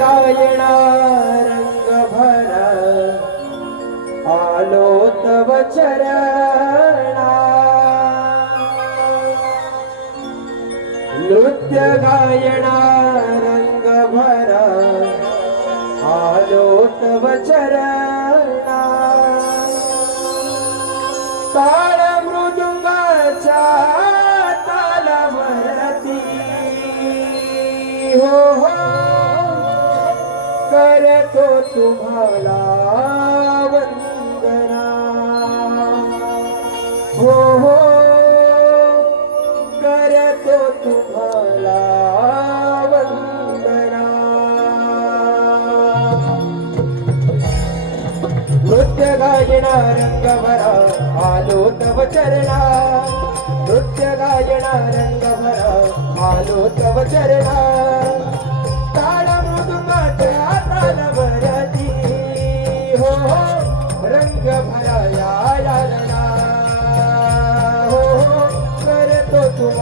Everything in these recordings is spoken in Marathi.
गायणा रंग भरा आलो तव चरणा नृत्य गायणा रंग भरा आलो तव चरणा ताळ मृदुंगाच्या तालावरती भरती हो तुम्हाला वंदना। हो हो करतो तुम्हाला वंदना। नृत्य गायना रंग आलो तव चरणा नृत्य गायना रंगभरा आलो तव चरणा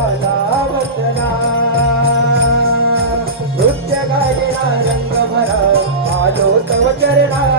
करतो नृत्य रंग भरा आलो तव चरणा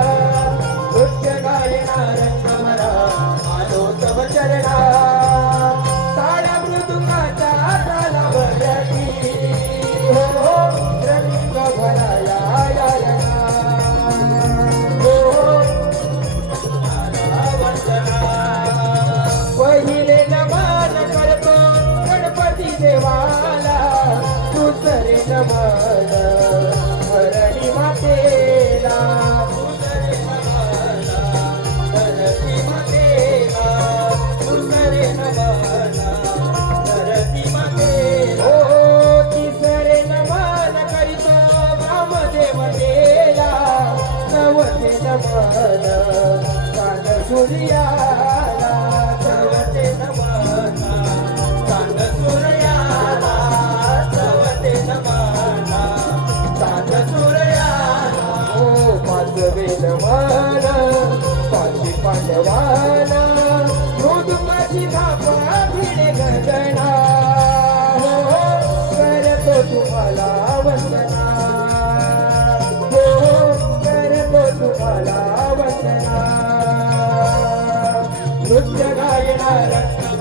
भिडे हो करतो तुम्हाला वंदना. हो करतो तुम्हाला वंदना. नृत्य गायणार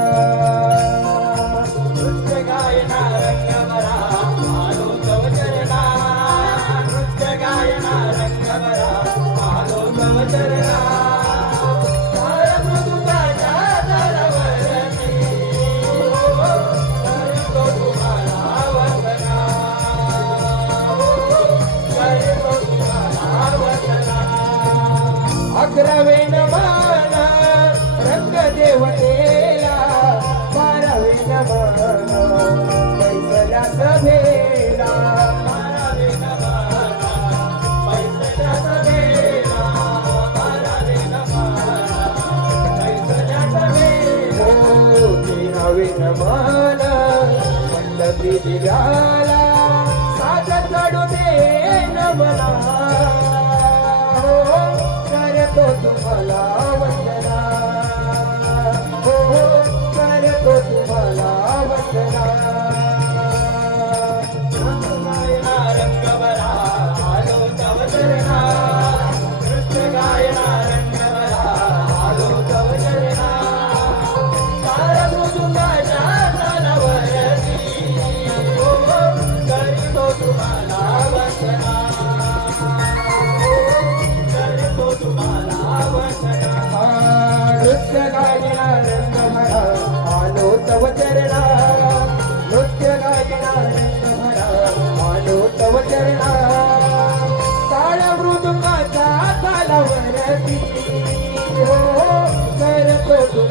अकरावे नमन रंग देवतेला बारावे नमन पैसल्या सभेला बारावे नमन पैसल्या सभेला बारावे हो, मंडपी दिव्याला साधन काढू दे नमना करतो